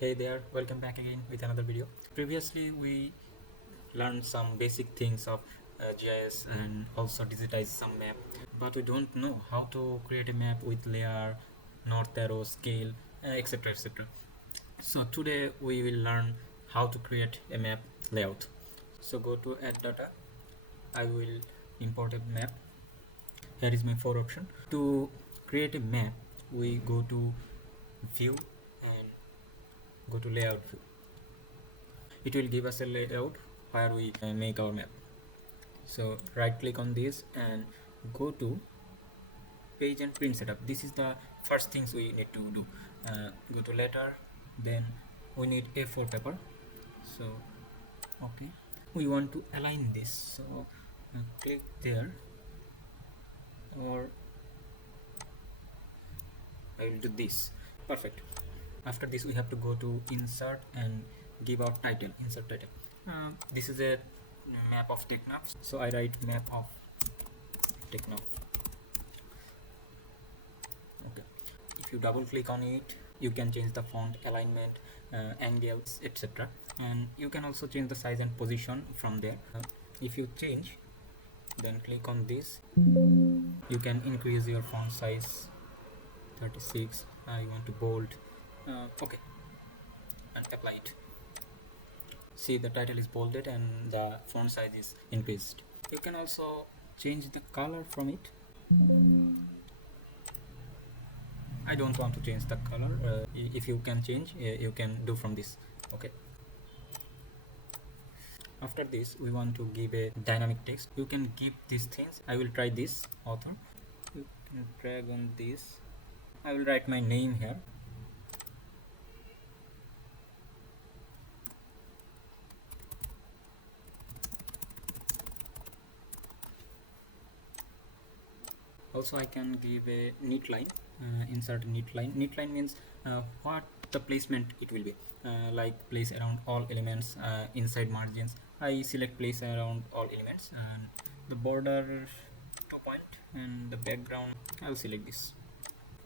Hey there, welcome back again with another video. Previously we learned some basic things of GIS and also digitize some map, but we don't know how to create a map with layer, north arrow, scale, etc, etc. So today we will learn how to create a map layout. So go to add data. I will import a map. Here is my 4 option. To create a map, we go to view and go to layout view. It will give us a layout where we make our map. So right click on this and go to page and print setup. This is the first things we need to do. Go to letter, then we need A4 paper. So okay, we want to align this, so click there, or I will do this. Perfect. After this we have to go to insert and give our title, insert title. This is a map of TechNav, so I write map of TechNav. Okay, if you double click on it, you can change the font, alignment, angles, etc, and you can also change the size and position from there. If you change, then click on this, you can increase your font size 36. I want to bold. Okay, and apply it. See, the title is bolded and the font size is increased. You can also change the color from it. I don't want to change the color. If you can change, you can do from this. Okay, after this we want to give a dynamic text. You can give these things. I will try this author. You can drag on this. I will write my name here. Also I can give a neat line, insert neat line. Neat line means what the placement it will be, like place around all elements, inside margins. I select place around all elements, and the border 2 point, and the background I'll select this.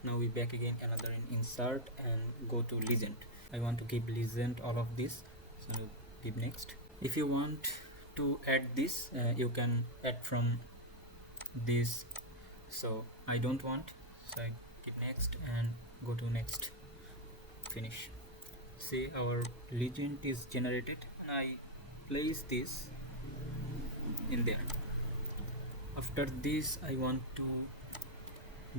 Now we back again another in insert and go to legend. I want to keep legend all of this, so give next. If you want to add this, you can add from this. So I don't want, so I keep next and go to next. Finish. See, our legend is generated, and I place this in there. After this I want to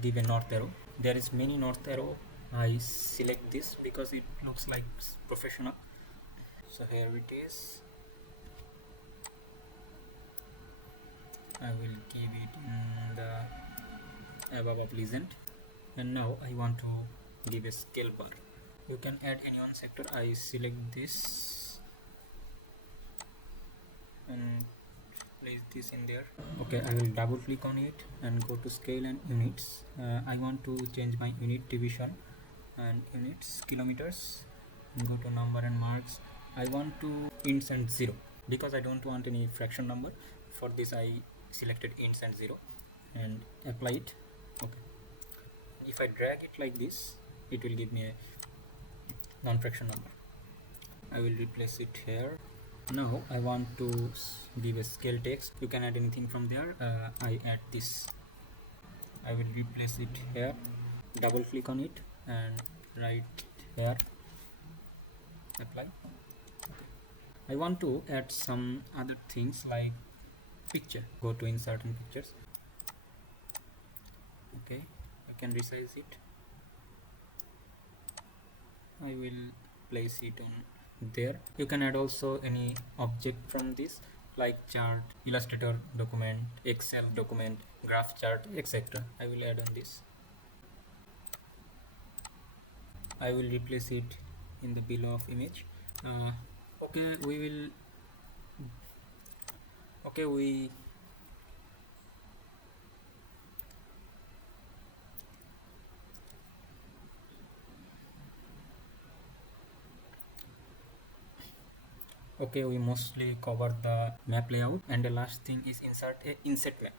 give a north arrow. There is many north arrow. I select this because it looks like professional. So here it is. I will give it in the above of legend, and now I want to give a scale bar. You can add any one sector. I select this and place this in there. Okay, I will double click on it and go to scale and units. I want to change my unit division and units, kilometers, and go to number and marks. I want to ints and 0 because I don't want any fraction number. For this I selected ints and 0 and apply it. Okay, if I drag it like this, it will give me a non-fraction number. I will replace it here. Now I want to give a scale text. You can add anything from there. I add this. I will replace it here. Double click on it and write here. Apply. Okay. I want to add some other things like picture. Go to insert and pictures. Okay, I can resize it. I will place it on there. You can add also any object from this, like chart, Illustrator document, Excel document, graph chart, etc. I will add on this. I will replace it in the below of image. Okay, we mostly cover the map layout, and the last thing is insert a inset map.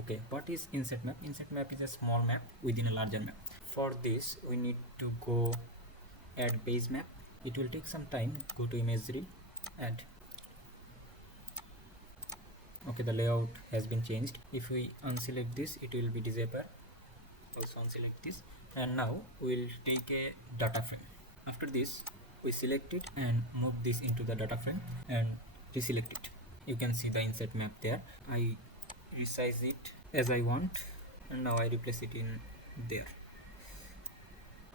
Okay, what is inset map? Inset map is a small map within a larger map. For this we need to go add base map. It will take some time. Go to imagery, add. Okay, the layout has been changed. If we unselect this, it will be disappear. Also unselect this, and now we will take a data frame. After this, we select it and move this into the data frame and deselect it. You can see the insert map there. I resize it as I want, and now I replace it in there,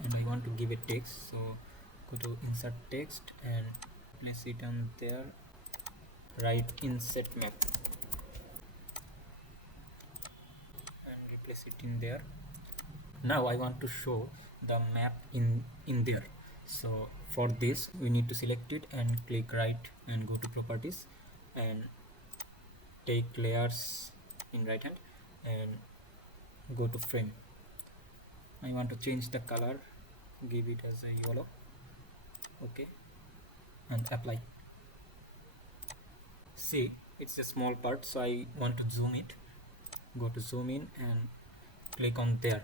and I want to give it text, so go to insert text and place it on there. Write insert map and replace it in there. Now I want to show the map in there, so for this we need to select it and click right and go to properties and take layers in right hand and go to frame. I want to change the color, give it as a yellow. Okay, and apply. See, it's a small part, so I want to zoom it. Go to zoom in and click on there.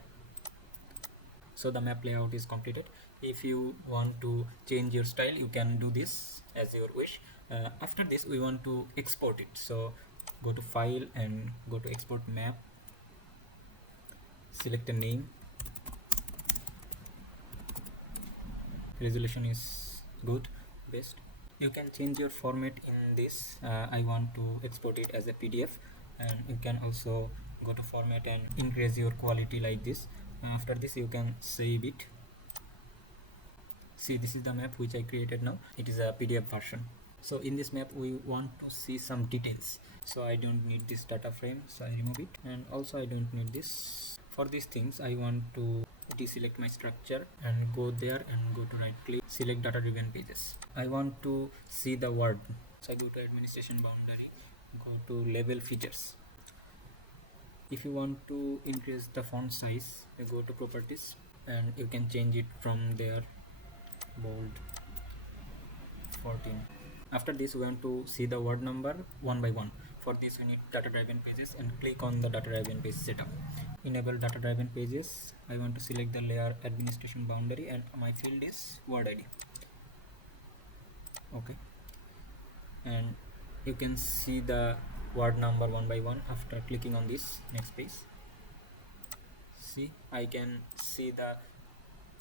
So the map layout is completed. If you want to change your style, you can do this as your wish. After this, we want to export it, so go to file and go to export map, select a name, resolution is good, best. You can change your format in this. I want to export it as a PDF, and you can also go to format and increase your quality like this. After this, you can save it. See, this is the map which I created now. It is a PDF version. So in this map we want to see some details, so I don't need this data frame, so I remove it, and also I don't need this. For these things I want to deselect my structure and go there and go to right click, select data driven pages. I want to see the word, so I go to administration boundary, go to label features. If you want to increase the font size, you go to properties and you can change it from there, bold 14. After this we want to see the word number one by one. For this we need data driven pages and click on the data driven page setup. Enable data driven pages. I want to select the layer administration boundary and my field is word ID. Okay, and you can see the word number one by one after clicking on this next page. See, I can see the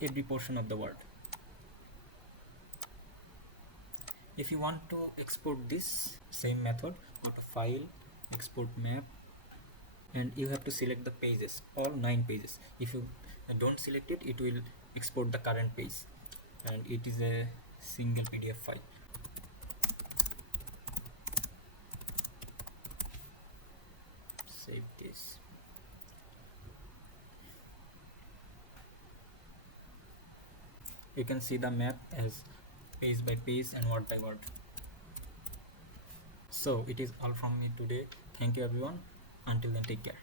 every portion of the word. If you want to export this same method, go to file, export map, and you have to select the pages, all 9 pages. If you don't select it, it will export the current page, and it is a single PDF file. Save this. You can see the map as page by page and word by word. So it is all from me today. Thank you everyone. Until then, take care.